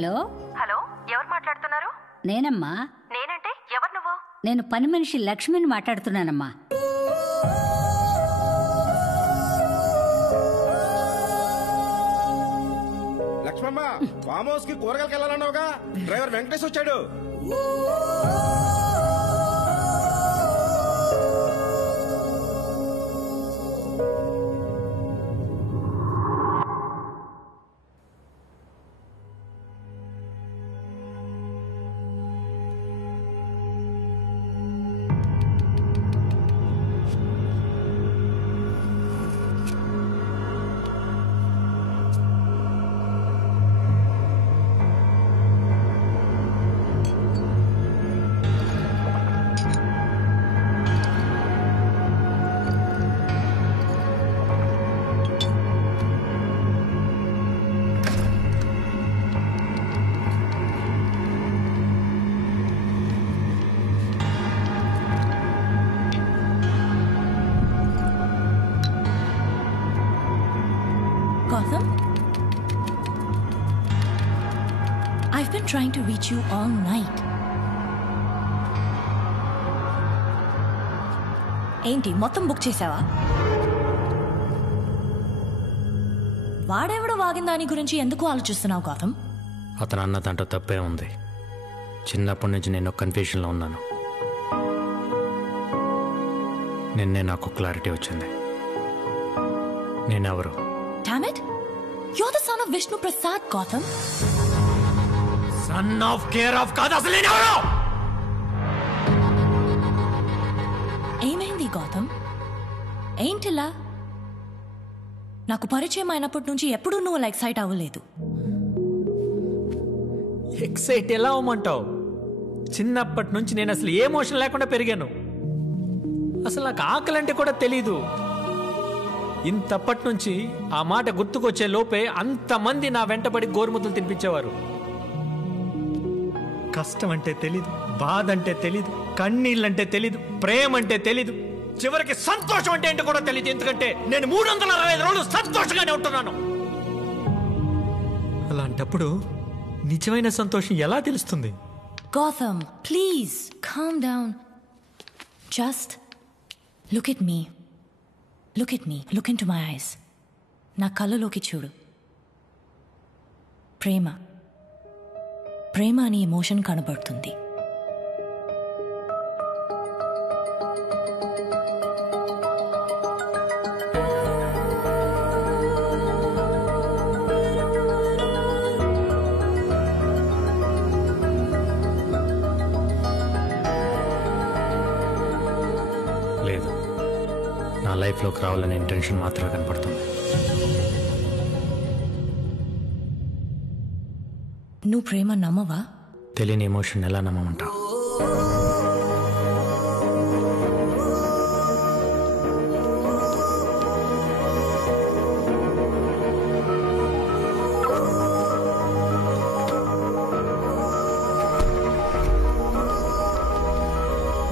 Hello hello, ఎవరు మాట్లాడుతున్నారు? నేనమ్మా. నేనంటే ఎవరు నువ్వు? నేను పని మనిషి లక్ష్మిని మాట్లాడుతున్నానమ్మా. లక్ష్మమ్మ, ఫామ్ హౌస్ కి కూరగాయలకి వెళ్ళాలన్నావుగా, డ్రైవర్ వెంకటేష్ వచ్చాడు. Gotham? I've been trying to reach you all night. ఏంటి మొత్తం బుక్ చేసావా? వాడెవడో వాగిన దాని గురించి ఎందుకు ఆలోచిస్తున్నావు గౌతమ్? అతను అన్న దాంట్లో తప్పే ఉంది. చిన్నప్పటి నుంచి నేను కన్ఫ్యూషన్లో ఉన్నాను. నిన్నే నాకు క్లారిటీ వచ్చింది. నేనెవరు? Damn it! You're the son of Vishnu Prasad, Gotham. Son of care of కాదు, అసలు నేనెవరు? ఏమైంది గౌతమ్? ఏంటిలా? నాకు పరిచయం అయినప్పటి నుంచి ఎప్పుడూ నువ్వు ఎక్సైట్ అవ్వలేదు. ఎక్సైట్ ఎలా అవ్వమంటావు? చిన్నప్పటి నుంచి నేను అసలు ఏ ఎమోషన్ లేకుండా పెరిగాను. అసలు నాకు ఆకలంటే కూడా తెలీదు. ఇంతప్పటి నుంచి ఆ మాట గుర్తుకొచ్చే లోపే అంతమంది నా వెంటబడి గోరుముద్దలు తినిపించేవారు. కష్టం అంటే తెలీదు, బాధ అంటే తెలీదు, కన్నీళ్ళంటే తెలీదు, ప్రేమ అంటే తెలీదు, చివరికి సంతోషం అంటే ఏంటో కూడా తెలియదు. ఎందుకంటే నేను 365 రోజులు సంతోషంగానే ఉంటున్నాను. అలాంటప్పుడు నిజమైన సంతోషం ఎలా తెలుస్తుంది? Gotham, please calm down. Just look at me. Look at me. Look into my eyes. నా కళ్ళలోకి చూడు. ప్రేమ ప్రేమ అనే ఎమోషన్ కనబడుతుంది. లేదు, నా లైఫ్లోకి రావాలనే ఇంటెన్షన్ మాత్రమే కనపడుతుంది. నువ్వు ప్రేమ నమ్మవా? తెలియని ఎమోషన్ ఎలా నమ్మమంటావు?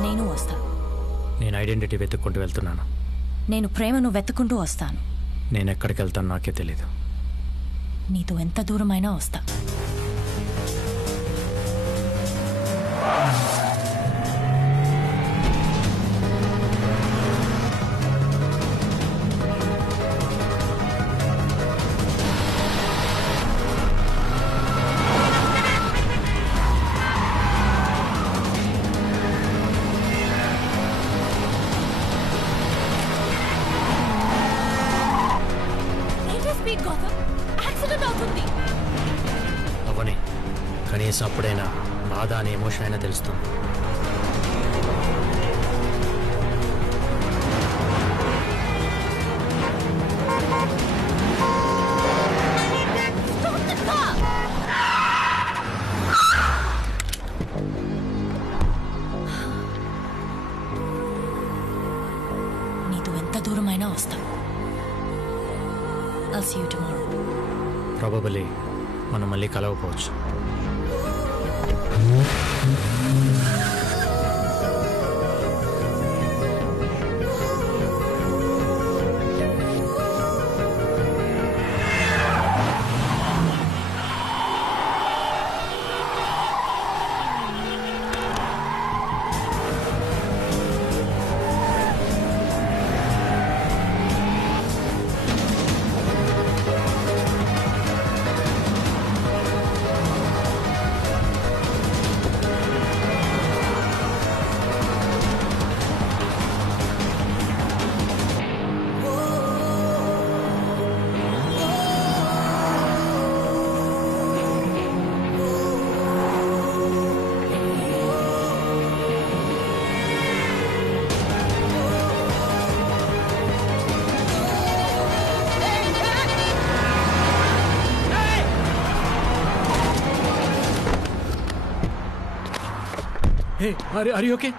నేను వస్తా. నేను ఐడెంటిటీ వెతుక్కుంటూ వెళ్తున్నాను. నేను ప్రేమను వెతుక్కుంటూ వస్తాను. నేను ఎక్కడికి వెళ్తాను నాకే తెలీదు. నీతో ఎంత దూరమైనా వస్తా. అవని కనీసం అప్పుడైనా బాధ అనే ఎమోషన్ అయినా తెలుస్తుంది. నీతో ఎంత దూరమైనా వస్తా. I'll see you tomorrow. ప్రాబబలీ మనం మళ్ళీ కలవకపోవచ్చు. Hey, are you okay?